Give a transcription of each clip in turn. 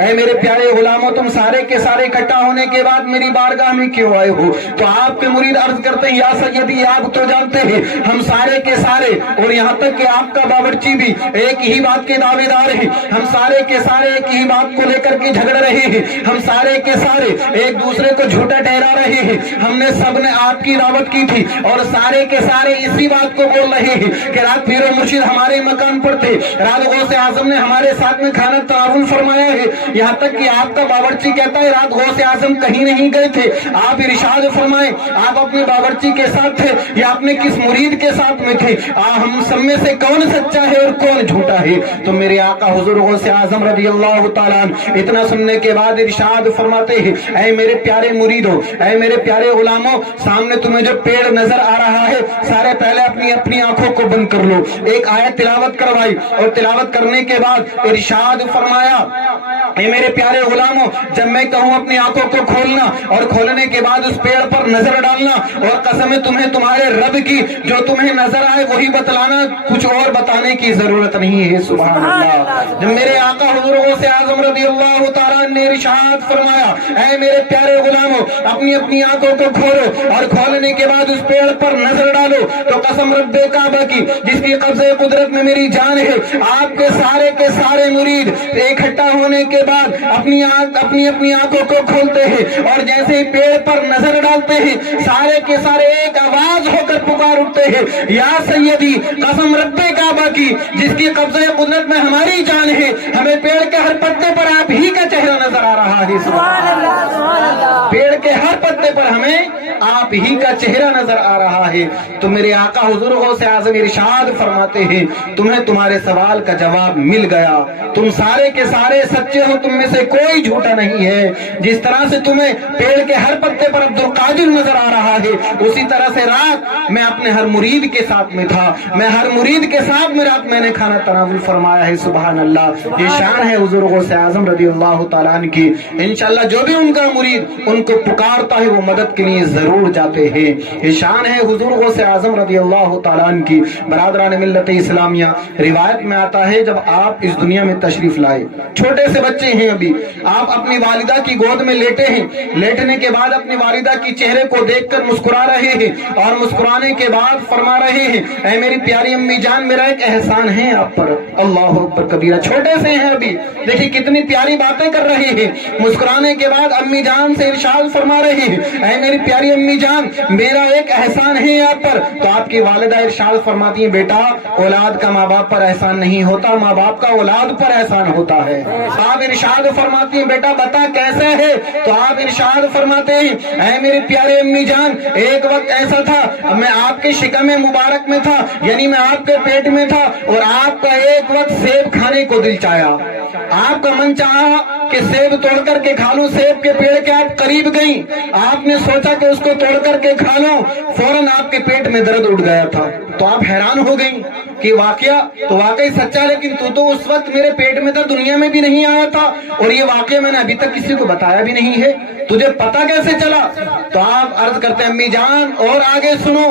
اے میرے پیارے غلاموں تم سارے کے سارے اکٹھا ہونے کے بعد میری بارگاہ میں کیوں آئے ہو؟ تو آپ کے مرید عرض کرتے ہیں یا سیدی آپ تو جانتے ہیں ہم سارے کے سارے اور یہاں تک کہ آپ کا باورچی بھی ایک ہی بات کے دعوے دار ہیں، ہم سارے کے سارے ایک ہی بات کو لے کر کے جھگڑ رہے ہیں، ہم سارے کے سارے ایک دوسرے کو جھوٹا ٹھہرا رہے ہیں، ہم نے سب نے آپ کی دعوت کی تھی اور سارے کے سارے اسی بات کو بول رہے ہیں کہ رات پیر و مرشد ہمارے مکان پر تھے، رات غوث اعظم نے ہمارے ساتھ میں کھانا تعاون فرمایا ہے، یہاں تک کہ آپ کا باورچی کہتا ہے رات غوث اعظم کہیں نہیں گئے تھے، آپ ارشاد فرمائیں آپ اپنے باورچی کے ساتھ تھے یا اپنے کس مرید کے ساتھ میں تھے؟ ہم سب میں سے کون سچا ہے اور کون جھوٹا ہے؟ تو میرے آقا حضور غوث اعظم رضی اللہ تعالیٰ اتنا سننے کے بعد ارشاد فرماتے ہیں اے میرے پیارے مریدوں، اے میرے پیارے غلاموں، سامنے تمہیں جو پیڑ نظر آ رہا ہے سارے پہلے اپنی اپنی آنکھوں کو بند کر لو۔ ایک آیت تلاوت کروائی اور تلاوت کرنے کے بعد ارشاد فرمایا اے میرے پیارے غلاموں جب میں کہوں اپنی آنکھوں کو کھولنا اور کھولنے کے بعد اس پیڑ پر نظر ڈالنا اور قسم ہے تمہیں تمہارے رب کی جو تمہیں نظر آئے وہی بتلانا، کچھ اور بتانے کی ضرورت نہیں ہے۔ سبحان اللہ۔ جب میرے آقا حضور غوث اعظم رضی اللہ تعالیٰ نے ارشاد فرمایا اے میرے پیارے غلاموں اپنی اپنی آنکھوں کو کھولو اور کھولنے کے بعد اس پیڑ پر نظر ڈالو تو قسم رب کعبہ کی جس کی قبضہ قدرت میں میری جان ہے آپ کے سارے مرید اکٹھا ہونے کے بعد اپنی اپنی آنکھوں کو کھولتے ہیں اور جیسے ہی پیڑ پر نظر ڈالتے ہیں سارے کے سارے ایک آواز ہو کر پکار اٹھتے ہیں یا سیدی قسم رب کعبہ کی جس کی قبضہ قدرت میں ہماری جان ہے ہمیں پیڑ کے ہر پتے پر آپ ہی کا چہرہ نظر آ رہا ہے۔ سبحان اللہ۔ پیڑ کے ہر پتے پر ہمیں آپ ہی کا چہرہ نظر آ رہا ہے۔ تو میرے آقا حضور غوث اعظم ارشاد فرماتے ہیں تمہیں تمہارے سوال کا جواب مل گیا، تم سارے کے سارے سچے ہو، تم میں سے کوئی جھوٹا نہیں ہے۔ جس طرح سے تمہیں پیڑ کے ہر پتے پر عبد القادر نظر آ رہا ہے اسی طرح سے رات میں اپنے ہر مرید کے ساتھ میں تھا، میں ہر مرید کے ساتھ میں رات میں نے کھانا تناول فرمایا ہے۔ سبحان اللہ۔ یہ شان ہے حضور غوث اعظم رضی اللہ تعالیٰ عنہ کی۔ انشاءاللہ جو بھی ان کا مرید ان کو پکارتا ہے وہ مدد کے لیے ضرور جاتے ہیں۔ یہ شان ہے حضور غوث اعظم رضی اللہ تعالیٰ عنہ کی۔ برادران ملت اسلامیہ روایت میں آتا ہے جب آپ اس دنیا میں تشریف لائے چھوٹے سے بچے ہیں ابھی آپ اپنی والدہ کی گود میں لیٹے ہیں، لیٹنے کے بعد اپنی والدہ کی چہرے کو دیکھ کر مسکرا رہے ہیں اور مسکرانے کے بعد فرما رہے ہیں اے میری پیاری امی جان میرا ایک احسان ہے آپ پر۔ اللہ اکبر کبیرہ، چھوٹے سے ہیں ابھی، دیکھیں کتنی پیاری باتیں کر رہے ہیں۔ مسکرانے کے بعد امی جان سے ارشاد فرما رہے ہیں اے میری پیاری امی جان میرا ایک احسان ہے آپ پر۔ تو آپ کی والدہ ارشاد فرماتی ہیں بیٹا اولاد کا ماں باپ پر احسان نہیں ہوتا، ماں باپ کا اولاد پر احسان ہوتا ہے۔ آپ ارشاد فرماتی ہیں بیٹا بتا کیسا ہے؟ تو آپ ارشاد فرماتے ہیں اے میری پیارے امی جان ایک وقت ایسا تھا میں آپ کے شکم مبارک میں تھا، یعنی میں آپ کے پیٹ میں تھا اور آپ کا ایک وقت سیب کھانے کو دل چاہا، آپ کا من چاہا کہ سیب توڑ کر کے کھا لوں، سیب کے پیڑ کے آپ قریب گئیں، آپ نے سوچا کہ اس کو توڑ کر کے کھا لوں، فوراً آپ کے پیٹ میں درد اٹھ گیا تھا۔ تو آپ حیران ہو گئیں کہ واقعہ تو واقعی سچا، لیکن تو اس وقت میرے پیٹ میں تھا، دنیا میں بھی نہیں آیا تھا اور یہ واقعہ میں نے ابھی تک کسی کو بتایا بھی نہیں ہے، تجھے پتا کیسے چلا؟ تو آپ عرض کرتے ہیں امی جان اور آگے سنو۔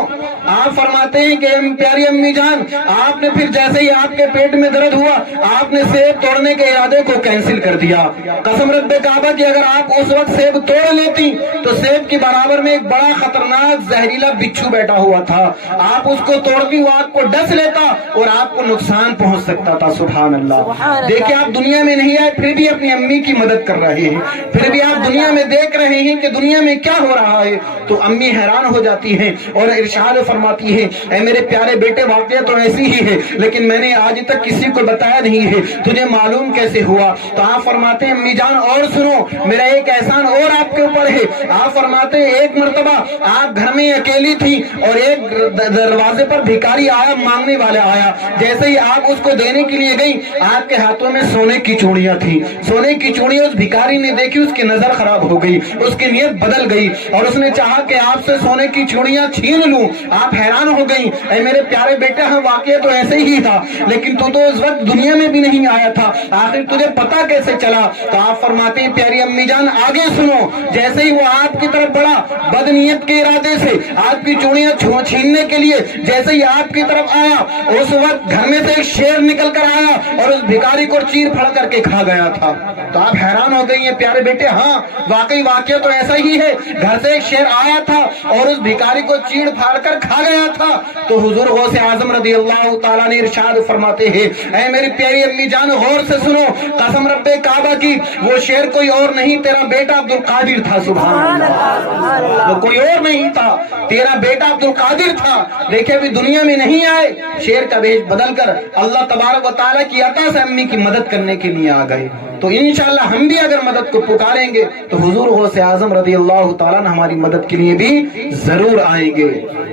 آپ فرماتے ہیں کہ پیاری امی جان آپ نے پھر جیسے ہی آپ کے پیٹ میں درد ہوا آپ نے سیب توڑنے کے ارادے کو کینسل کر دیا۔ قسم رب کعبہ کی اگر آپ اس وقت سیب توڑ لیتی تو سیب کے برابر میں ایک بڑا خطرناک زہریلا بچھو بیٹھا ہوا تھا، آپ اس کو توڑتی وہ آپ کو ڈس لیتا اور آپ کو نقصان پہنچ سکتا تھا۔ سبحان اللہ۔ دیکھیں آپ دنیا میں نہیں آئے پھر بھی اپنی امی کی مدد کر رہے ہیں، پھر بھی آپ دنیا میں دیکھ رہے ہیں کہ دنیا میں کیا ہو رہا ہے۔ تو امی حیران ہو جاتی ہیں اور ارشاد فرماتی ہے اے میرے پیارے بیٹے واقعہ تو ایسی ہی ہے لیکن میں نے آج تک کسی کو بتایا نہیں ہے، تجھے معلوم کیسے ہوا؟ تو آپ فرماتے ہیں امی جان اور سنو میرا ایک احسان اور آپ کے اوپر ہے۔ آپ فرماتے ہیں ایک مرتبہ آپ گھر میں اکیلی تھی اور ایک دروازے پر بھکاری آیا، مانگنے والا آیا، جیسے ہی آپ اس کو دینے کے لیے گئی آپ کے ہاتھوں میں سونے کی چوڑیاں تھیں، سونے کی چوڑیاں اس بھکاری نے دیکھی، اس کی نظر خراب ہو گئی، اس کی نیت بدل گئی اور اس نے چاہا کہ آپ سے سونے کی چوڑیاں چھین لوں۔ آپ حیران ہو گئی، اے میرے پیارے بیٹے ہاں واقعہ تو ایسے ہی تھا، لیکن تو اس وقت دنیا میں بھی نہیں آیا تھا، آخر تجھے پتا کیسے چلا؟ تو آپ فرماتے ہیں پیاری امی جان آگے سنو، جیسے ہی وہ آپ کی طرف بڑا بدنیت کے ارادے سے آپ کی چوڑیاں چھیننے کے لیے جیسے ہی آپ کی طرف آیا، اس وقت گھر میں سے ایک شیر نکل کر آیا اور اس بھکاری کو چیر پھڑ کر کے کھا گیا تھا۔ تو آپ حیران ہو گئی ہیں پیارے بیٹے ہاں واقعی واقعہ تو ایسا ہی ہے، گھر سے ایک شیر آیا تھا اور اس بھکاری کو چیر پھاڑ کر کھا گیا تھا۔ تو حضور غوث اعظم رضی اللہ تعالیٰ نے ارشاد فرماتے ہیں اے میری پیاری امی جان غور سے سنو، قسم رب کعبہ کی وہ شیر کوئی اور نہیں تیرا بیٹا عبد القادر تھا۔ سبحان اللہ، وہ کوئی اور نہیں تھا، تیرا بیٹا عبد القادر تھا۔ دیکھیں ابھی دنیا میں نہیں آئے، شیر کا بھیش بدل کر اللہ تبارک و تعالیٰ کی عطا سے امی کی مدد کرنے کے لیے آ گئے۔ تو انشاءاللہ ہم بھی اگر مدد کو پکاریں گے تو حضور غوث اعظم رضی اللہ تعالیٰ نے ہماری مدد کے لیے بھی ضرور آئیں گے۔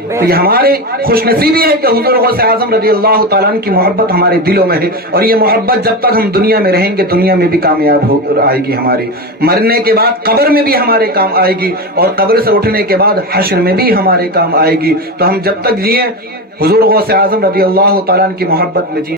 تو یہ ہمارے خوش نصیبی ہے کہ حضور غوث اعظم رضی اللہ تعالیٰ کی محبت ہمارے دلوں میں ہے، اور یہ محبت جب تک ہم دنیا میں رہیں گے دنیا میں بھی کامیاب ہو آئے گی، ہمارے مرنے کے بعد قبر میں بھی ہمارے کام آئے گی، اور قبر سے اٹھنے کے بعد حشر میں بھی ہمارے کام آئے گی۔ تو ہم جب تک جئیں حضور غوث اعظم رضی اللہ تعالیٰ کی محبت میں جئیں۔